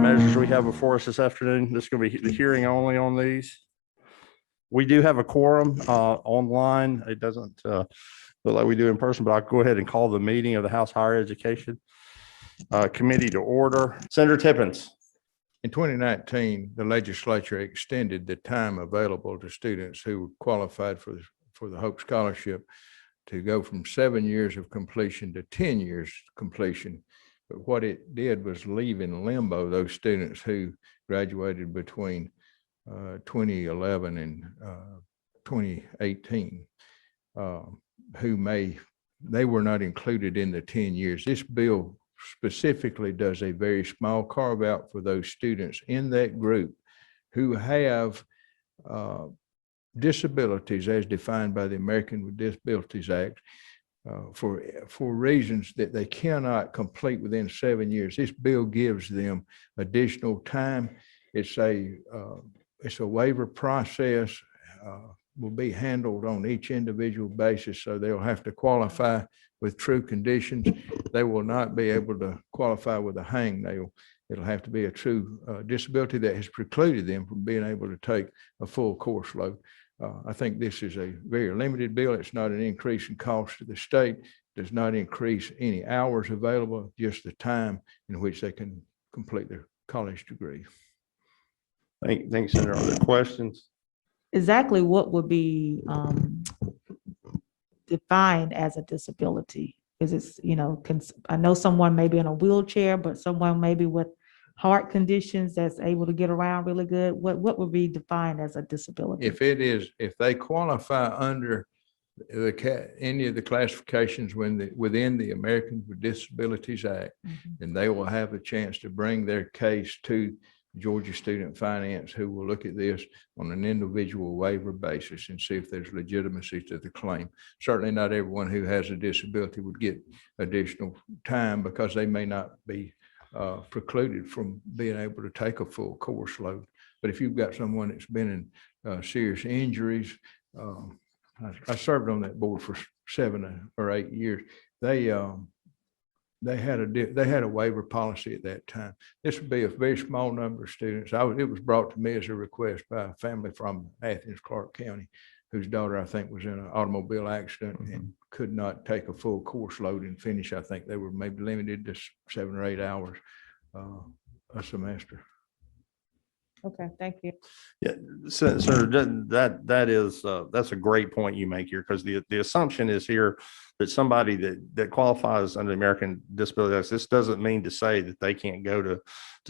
measures we have before us this afternoon. This is going to be the hearing only on these. We do have a quorum online. It doesn't look like we do in person, but I'll go ahead and call the meeting of the House Higher Education Committee to order. Senator Tippins. In 2019, the legislature extended the time available to students who qualified for the Hope Scholarship to go from 7 years of completion to 10 years completion. But what it did was leave in limbo those students who graduated between 2011 and 2018, they were not included in the 10 years. This bill specifically does a very small carve out for those students in that group who have disabilities as defined by the American with Disabilities Act for reasons that they cannot complete within 7 years. This bill gives them additional time. It's a waiver process, will be handled on each individual basis, so they'll have to qualify with true conditions. They will not be able to qualify with a hangnail. It'll have to be a true disability that has precluded them from being able to take a full course load. I think this is a very limited bill. It's not an increase in cost to the state, does not increase any hours available, just the time in which they can complete their college degree. Thanks, Senator. Are there questions? Exactly what would be defined as a disability? Is it, I know someone may be in a wheelchair, but someone maybe with heart conditions that's able to get around really good. What would be defined as a disability? If they qualify under any of the classifications within the Americans with Disabilities Act, then they will have a chance to bring their case to Georgia Student Finance, who will look at this on an individual waiver basis and see if there's legitimacy to the claim. Certainly not everyone who has a disability would get additional time because they may not be precluded from being able to take a full course load. But if you've got someone that's been in serious injuries, I served on that board for 7 or 8 years. They had a waiver policy at that time. This would be a very small number of students. It was brought to me as a request by a family from Athens, Clark County, whose daughter, I think, was in an automobile accident and could not take a full course load and finish. I think they were maybe limited to 7 or 8 hours a semester. Okay, thank you. Yeah, sir, that's a great point you make here, because the assumption is here that somebody that qualifies under the American Disability Act, this doesn't mean to say that they can't go to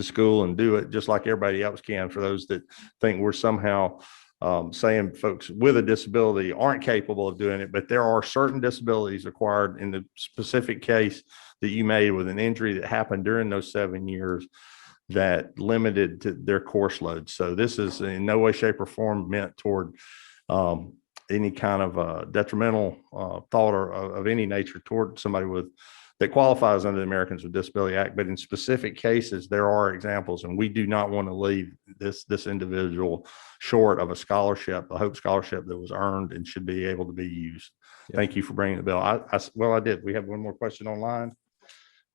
school and do it just like everybody else can. For those that think we're somehow saying folks with a disability aren't capable of doing it, but there are certain disabilities acquired in the specific case that you made with an injury that happened during those 7 years that limited to their course load. So this is in no way, shape, or form meant toward any kind of detrimental thought or of any nature toward somebody that qualifies under the Americans with Disability Act. But in specific cases, there are examples, and we do not want to leave this individual short of a scholarship, a Hope Scholarship that was earned and should be able to be used. Yeah. Thank you for bringing the bill. Well, I did. We have one more question online.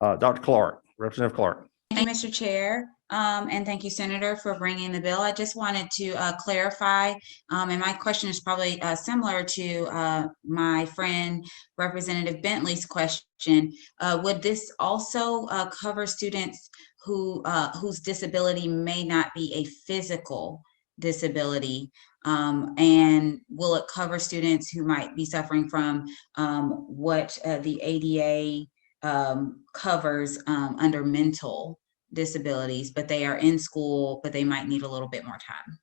Dr. Clark, Representative Clark. Thank you, Mr. Chair, and thank you, Senator, for bringing the bill. I just wanted to clarify, and my question is probably similar to my friend Representative Bentley's question. Would this also cover students whose disability may not be a physical disability? And will it cover students who might be suffering from what the ADA covers under mental disabilities, but they are in school, but they might need a little bit more time?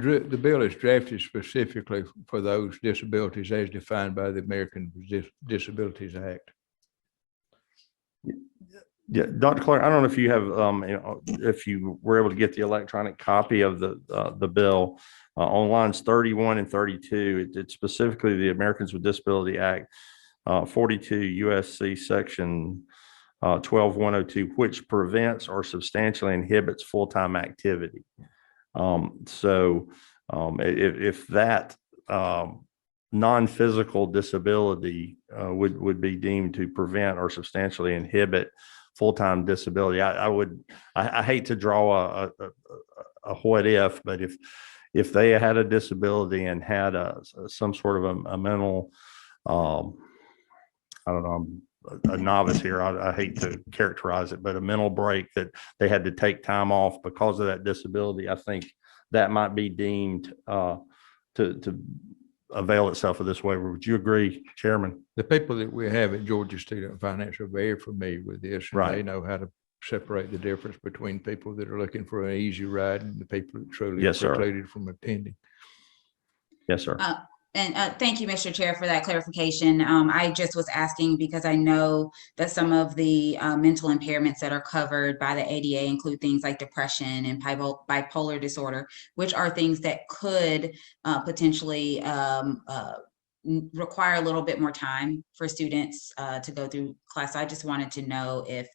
The bill is drafted specifically for those disabilities as defined by the American Disabilities Act. Yeah, Dr. Clark, I don't know if you have, if you were able to get the electronic copy of the bill on lines 31 and 32. It's specifically the Americans with Disability Act, 42 USC section 12102, which prevents or substantially inhibits full-time activity. If that non-physical disability would be deemed to prevent or substantially inhibit full-time disability. I hate to draw a what if, but if they had a disability and had some sort of a mental, I don't know, I'm a novice here. I hate to characterize it, but a mental break that they had to take time off because of that disability, I think that might be deemed to avail itself of this waiver. Would you agree, Chairman? The people that we have at Georgia Student Finance are very familiar with this. And Right. they know how to separate the difference between people that are looking for an easy ride and the people that truly Yes, sir. precluded from attending. Yes, sir. And thank you, Mr. Chair, for that clarification. I just was asking because I know that some of the mental impairments that are covered by the ADA include things like depression and bipolar disorder, which are things that could potentially require a little bit more time for students to go through class. I just wanted to know if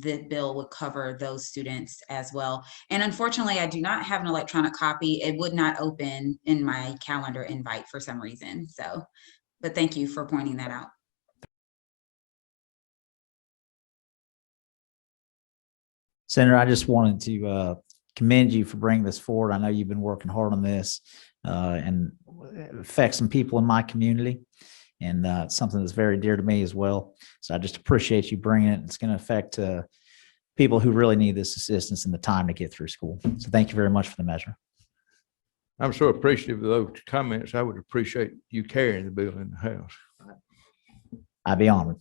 the bill would cover those students as well. And unfortunately, I do not have an electronic copy. It would not open in my calendar invite for some reason. So, but thank you for pointing that out. Senator, I just wanted to commend you for bringing this forward. I know you've been working hard on this and it affects some people in my community, and it's something that's very dear to me as well. So I just appreciate you bringing it. It's going to affect people who really need this assistance and the time to get through school. So thank you very much for the measure. I'm so appreciative of those comments. I would appreciate you carrying the bill in the House. I'd be honored.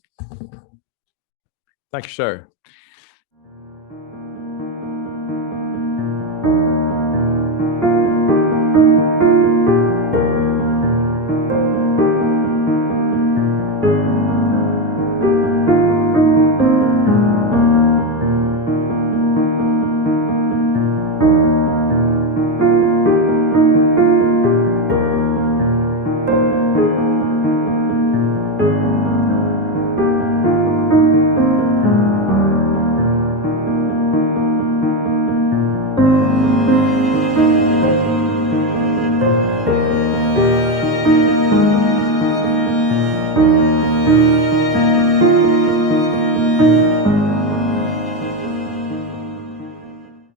Thank you, sir.